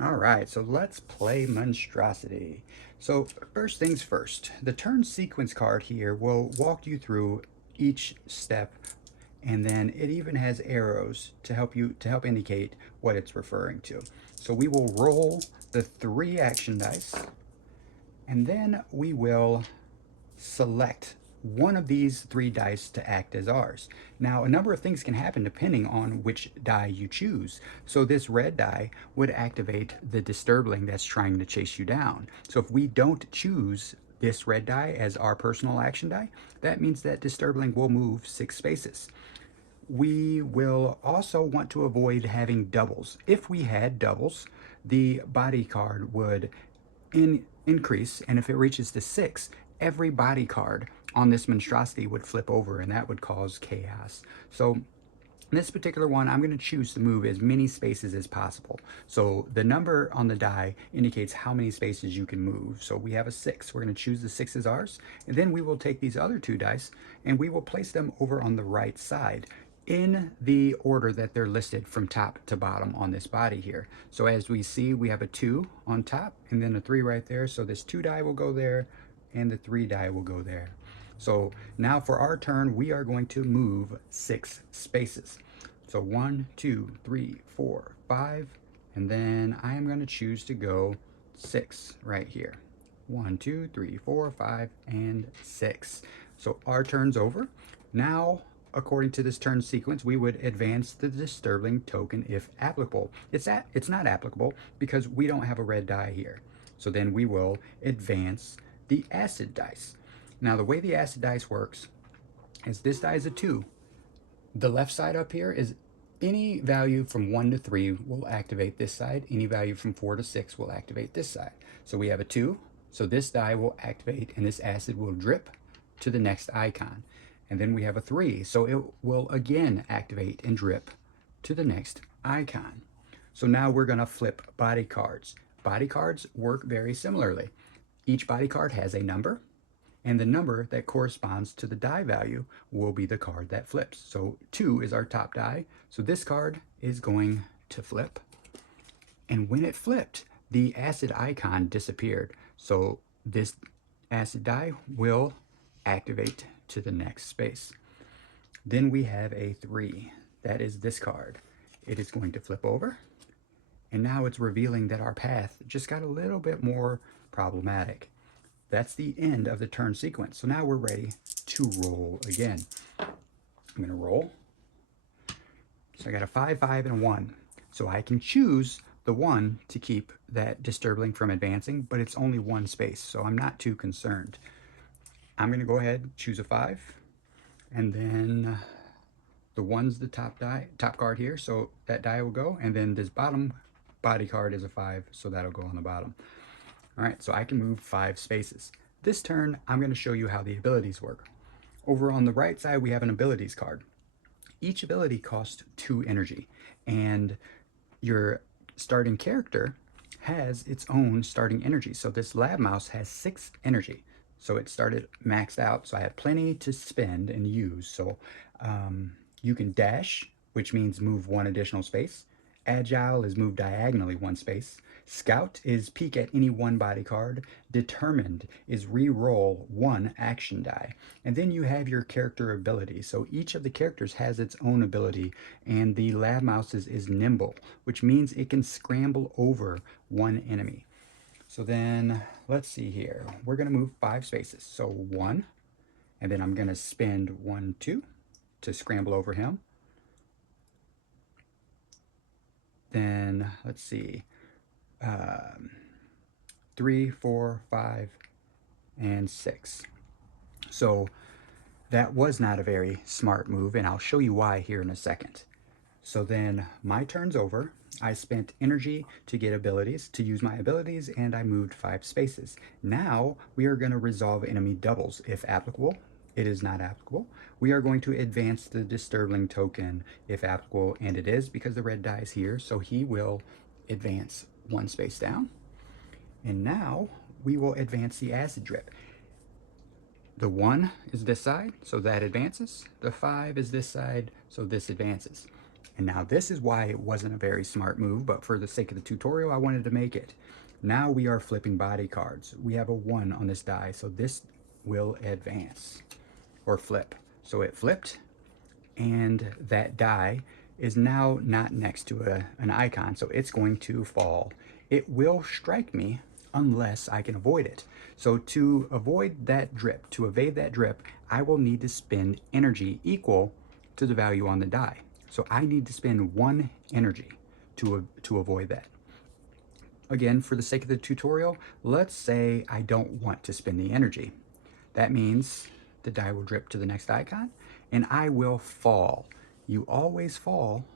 All right, so let's play Monstrosity. So first things first, the turn sequence card here will walk you through each step, and then it even has arrows to help indicate what it's referring to. So we will roll the 3 action dice, and then we will select one of these 3 dice to act as ours. Now, a number of things can happen depending on which die you choose. So this red die would activate the disturbling that's trying to chase you down. So if we don't choose this red die as our personal action die, that means that disturbling will move 6 spaces. We will also want to avoid having doubles. If we had doubles, the body card would increase, and if it reaches to 6, every body card on this monstrosity would flip over, and that would cause chaos. So in this particular one, I'm going to choose to move as many spaces as possible. So the number on the die indicates how many spaces you can move. So we have a 6. We're going to choose the 6 as ours. And then we will take these other 2 dice and we will place them over on the right side in the order that they're listed from top to bottom on this body here. So as we see, we have a 2 on top and then a 3 right there. So this 2 die will go there and the 3 die will go there. So now for our turn, we are going to move 6 spaces. So 1, 2, 3, 4, 5, and then I am going to choose to go 6 right here. 1, 2, 3, 4, 5, and 6. So our turn's over. Now, according to this turn sequence, we would advance the disturbing token if applicable. It's not applicable because we don't have a red die here. So then we will advance the acid dice. Now the way the acid dice works is this die is a 2. The left side up here is any value from 1 to 3 will activate this side. Any value from 4 to 6 will activate this side. So we have a 2. So this die will activate and this acid will drip to the next icon. And then we have a 3. So it will again activate and drip to the next icon. So now we're going to flip body cards. Body cards work very similarly. Each body card has a number, and the number that corresponds to the die value will be the card that flips. So 2 is our top die. So this card is going to flip. And when it flipped, the acid icon disappeared. So this acid die will activate to the next space. Then we have a 3. That is this card. It is going to flip over. And now it's revealing that our path just got a little bit more problematic. That's the end of the turn sequence. So now we're ready to roll again. I'm going to roll. So I got a 5, 5, and a 1. So I can choose the 1 to keep that disturbing from advancing, but it's only 1 space, so I'm not too concerned. I'm going to go ahead and choose a 5, and then the 1's the top card here, so that die will go, and then this bottom body card is a 5, so that'll go on the bottom. All right, so I can move 5 spaces. This turn, I'm going to show you how the abilities work. Over on the right side, we have an abilities card. Each ability costs 2 energy, and your starting character has its own starting energy. So this lab mouse has 6 energy. So it started maxed out, so I have plenty to spend and use. So you can dash, which means move 1 additional space. Agile is move diagonally 1 space. Scout is peek at any 1 body card. Determined is re-roll 1 action die. And then you have your character ability. So each of the characters has its own ability, and the lab mouse's is nimble, which means it can scramble over 1 enemy. So then let's see here. We're going to move 5 spaces. So 1, and then I'm going to spend 1, 2 to scramble over him. Then let's see, 3, 4, 5, and 6. So that was not a very smart move, and I'll show you why here in a second. So then my turn's over. I spent energy to get abilities, to use my abilities, and I moved 5 spaces. Now we are going to resolve enemy doubles if applicable. It is not applicable. We are going to advance the disturbing token if applicable, and it is because the red die is here, so he will advance 1 space down. And now we will advance the acid drip. The 1 is this side, so that advances. The 5 is this side, so this advances. And now this is why it wasn't a very smart move, but for the sake of the tutorial, I wanted to make it. Now we are flipping body cards. We have a 1 on this die, so this will advance or flip. So it flipped, and that die is now not next to an icon, so it's going to fall. It will strike me unless I can avoid it. So to avoid that drip, to evade that drip, I will need to spend energy equal to the value on the die. So I need to spend 1 energy to avoid that. Again, for the sake of the tutorial, let's say I don't want to spend the energy. That means the die will drip to the next icon, and I will fall. You always fall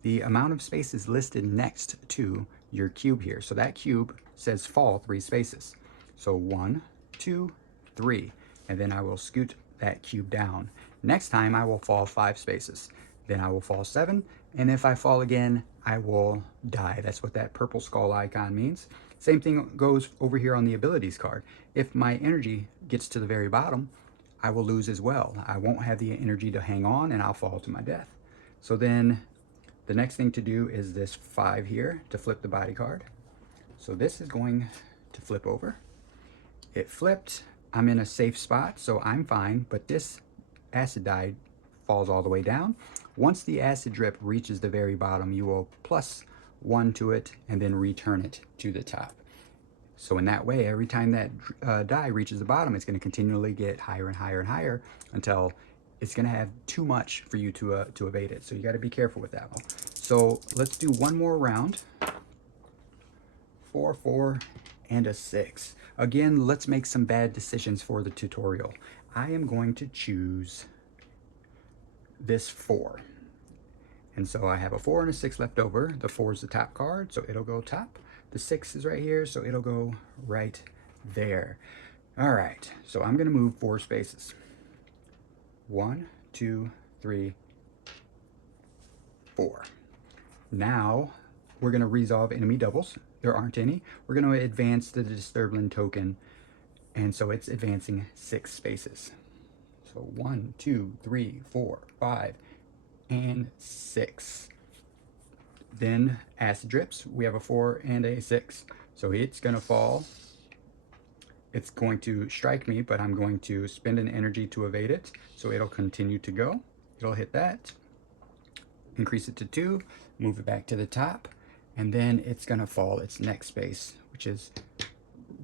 the amount of spaces listed next to your cube here. So that cube says fall 3 spaces. So 1, 2, 3, and then I will scoot that cube down. Next time I will fall 5 spaces. Then I will fall 7, and if I fall again, I will die. That's what that purple skull icon means. Same thing goes over here on the abilities card. If my energy gets to the very bottom, I will lose as well. I won't have the energy to hang on, and I'll fall to my death. So then the next thing to do is this 5 here to flip the body card. So this is going to flip over. It flipped. I'm in a safe spot, so I'm fine, but this acid die falls all the way down. Once the acid drip reaches the very bottom, you will +1 to it and then return it to the top. So in that way, every time that die reaches the bottom, it's going to continually get higher and higher and higher until it's going to have too much for you to evade it. So you got to be careful with that one. So let's do one more round. 4, 4, and a 6. Again, let's make some bad decisions for the tutorial. I am going to choose this 4. And so I have a 4 and a 6 left over. The 4 is the top card, so it'll go top. The 6 is right here, so it'll go right there. All right, so I'm gonna move 4 spaces. 1, 2, 3, 4. Now we're gonna resolve enemy doubles. There aren't any. We're gonna advance the Disturbling token, and so it's advancing 6 spaces. So 1, 2, 3, 4, 5, and 6. Then acid drips. We have a 4 and a 6. So it's going to fall. It's going to strike me, but I'm going to spend an energy to evade it. So it'll continue to go. It'll hit that. Increase it to 2. Move it back to the top. And then it's going to fall its next space, which is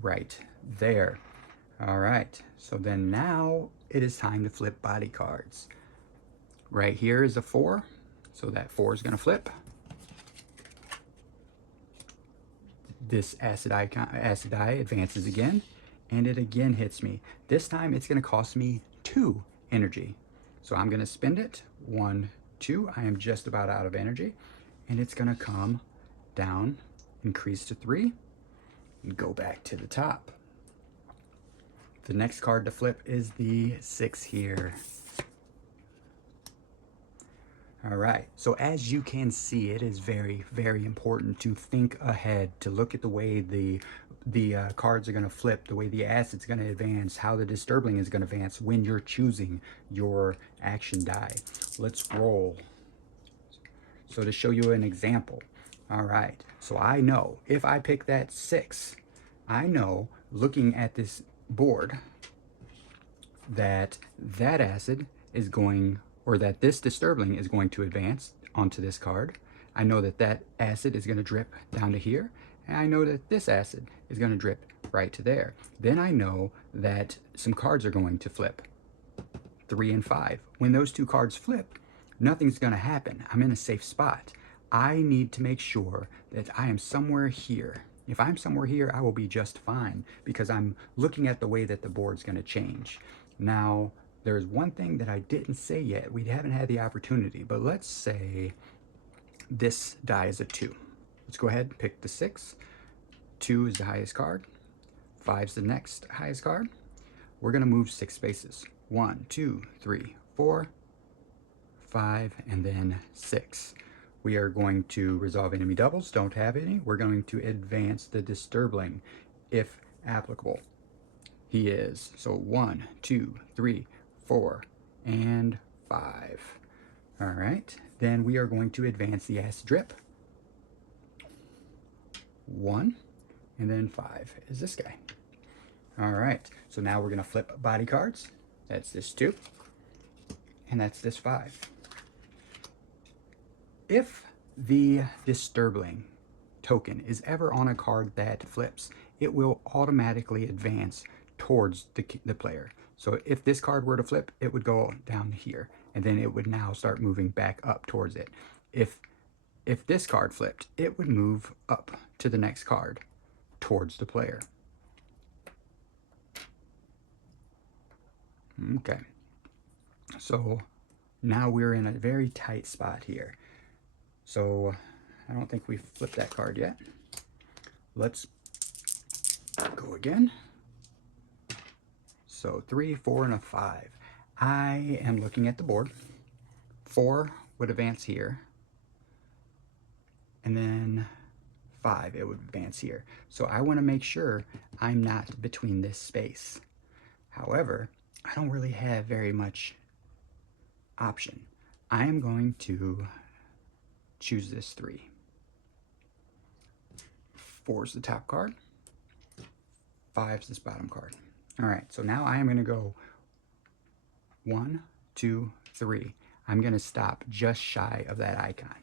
right there. All right. So then now it is time to flip body cards. Right here is a 4. So that 4 is going to flip. This acid die advances again, and it again hits me. This time it's going to cost me 2 energy. So I'm going to spend it. 1, 2. I am just about out of energy. And it's going to come down, increase to 3, and go back to the top. The next card to flip is the 6 here. All right, so as you can see, it is very, very important to think ahead, to look at the way the cards are going to flip, the way the acid's going to advance, how the Disturbling is going to advance when you're choosing your action die. Let's roll. So to show you an example, all right, so I know if I pick that 6, I know looking at this board that that acid is going, or that this Disturbling is going to advance onto this card. I know that that acid is going to drip down to here, and I know that this acid is going to drip right to there. Then I know that some cards are going to flip, 3 and 5. When those 2 cards flip, nothing's going to happen. I'm in a safe spot. I need to make sure that I am somewhere here. If I'm somewhere here, I will be just fine because I'm looking at the way that the board's going to change. Now, there's one thing that I didn't say yet. We haven't had the opportunity, but let's say this die is a 2. Let's go ahead and pick the 6. 2 is the highest card. 5 is the next highest card. We're going to move 6 spaces. 1, 2, 3, 4, 5, and then 6. We are going to resolve enemy doubles. Don't have any. We're going to advance the Disturbling if applicable. He is. So 1, 2, 3, 4, and 5. All right. then we are going to advance the acid drip. 1, and then 5 is this guy. All right, so now we're gonna flip body cards. That's this 2, and that's this 5. If the Disturbing token is ever on a card that flips, it will automatically advance towards the player. So if this card were to flip, it would go down here, and then it would now start moving back up towards it. If this card flipped, it would move up to the next card towards the player. Okay, so now we're in a very tight spot here. So I don't think we've flipped that card yet. Let's go again. So 3, 4, and a 5. I am looking at the board. 4 would advance here, and then 5, it would advance here. So I want to make sure I'm not between this space. However, I don't really have very much option. I am going to choose this 3. 4 is the top card. 5 is this bottom card. All right, so now I am going to go 1, 2, 3. I'm going to stop just shy of that icon.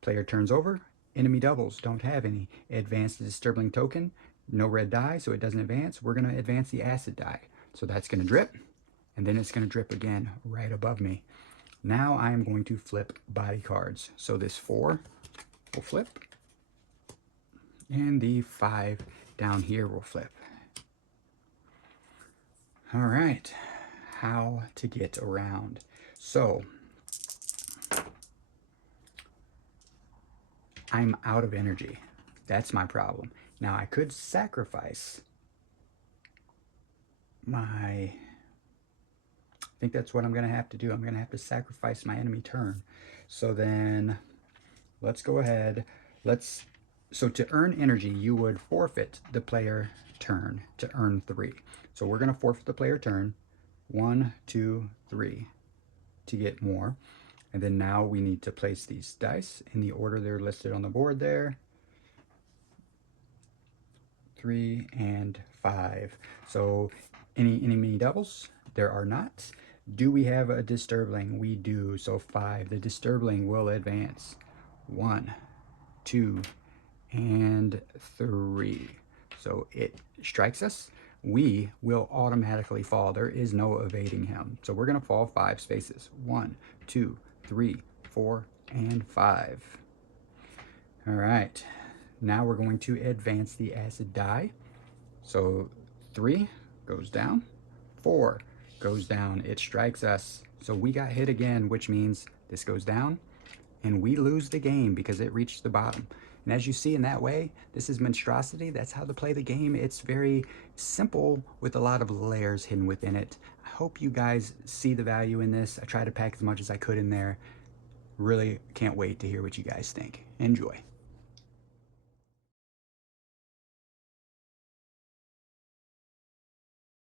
Player turns over. Enemy doubles, don't have any. Advance the Disturbing token. No red die, so it doesn't advance. We're going to advance the acid die. So that's going to drip, and then it's going to drip again right above me. Now I am going to flip body cards. So this 4 will flip, and the 5 down here will flip. All right, how to get around. So I'm out of energy. That's my problem. Now I could sacrifice I think that's what I'm going to have to do. I'm going to have to sacrifice my enemy turn. So then let's go ahead. So to earn energy, you would forfeit the player turn to earn 3. So we're going to forfeit the player turn 1, 2, 3 to get more. And then now we need to place these dice in the order they're listed on the board there. 3 and 5. So any mini doubles? There are not. Do we have a Disturbing? We do. So 5. The Disturbing will advance. 1, 2, and 3. So it strikes us. We will automatically fall. There is no evading him. So we're going to fall 5 spaces. 1, 2, 3, 4, and 5. All right. Now we're going to advance the acid die. So 3 goes down. 4 goes down. It strikes us. So we got hit again, which means this goes down, and we lose the game because it reached the bottom. And as you see in that way, this is Monstrosity. That's how to play the game. It's very simple with a lot of layers hidden within it. I hope you guys see the value in this. I tried to pack as much as I could in there. Really can't wait to hear what you guys think. Enjoy.